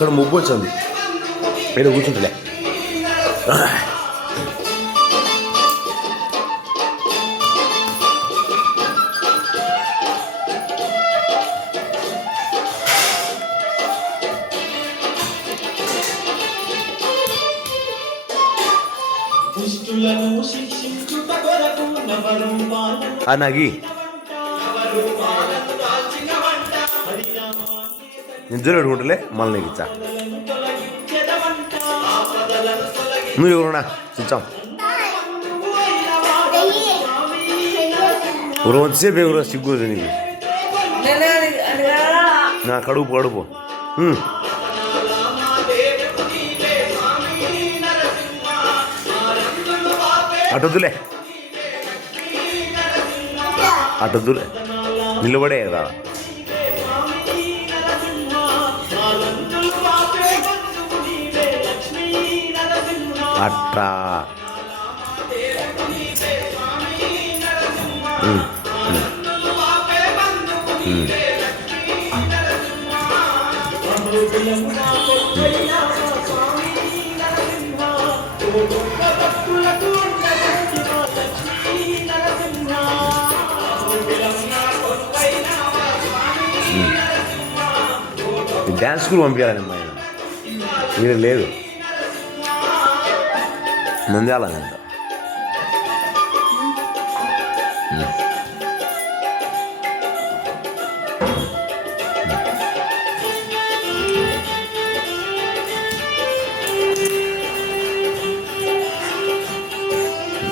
ఇక్కడ ముబ్బు వచ్చింది ఇక్కడ కూర్చుంటలే. నాగి నిద్ర పెట్టుకుంటలే మళ్ళీ నీకు ఇచ్చా. నువ్వు ఎవరున్నా చూచాం వచ్చేసేపు ఎవరు సిగ్గు నీకు నా కడుపు కడుపు అటొద్దులే అటొద్దులే నిలబడే కదా అట్టా డ్యాన్స్ స్కూల్ పంపించాలమ్మా మీరు లేదు నంద్యాల అంట.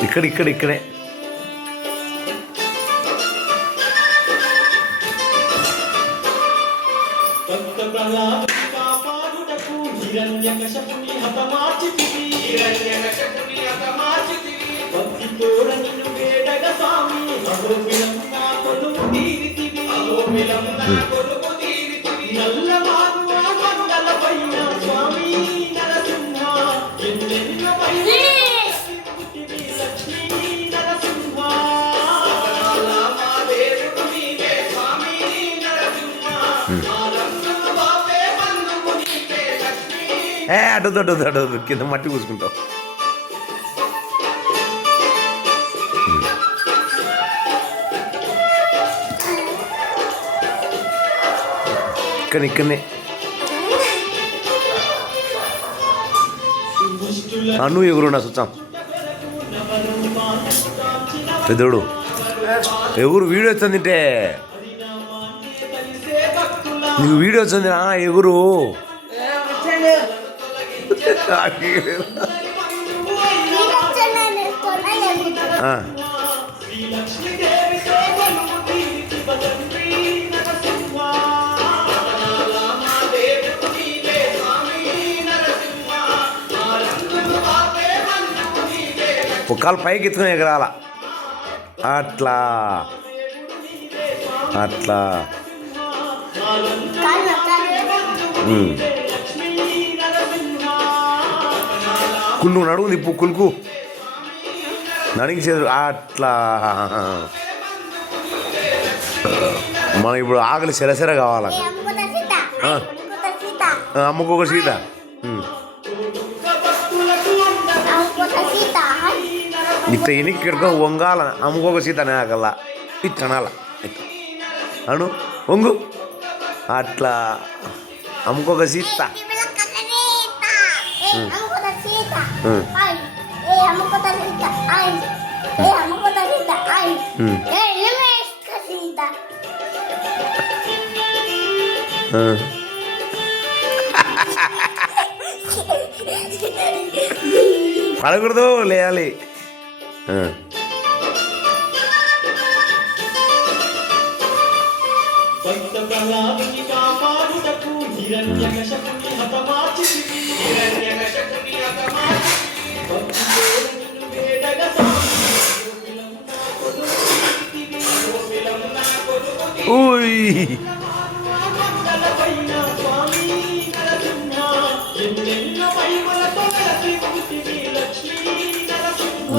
ఇక్కడే అటు కింద మట్టి పూసుకుంటావు. ఇక్కడనే నువ్వు ఎవరు నా చూచాం పెద్దోడు ఎవరు వీడియో వచ్చిందంటే నీకు వీడియో వచ్చింది ఎవరు ఒక్కళ్ళు పైకి ఎత్తుకుని ఎగరాల అట్లా అట్లా కుళ్ళు నడుగుంది ఇప్పుడు కులుకు నడిగి అట్లా మనం ఇప్పుడు ఆకలి సెరసెర కావాలి. అమ్మకొక సీత ఇట్లా ఎనికి కిడక వంగాల అమ్మకొక సీత అనేకల్లా ఇట్టనాల అను వంగు అట్లా అమ్మకొక సీత పడకూడదు లేయాలి.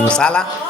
Salah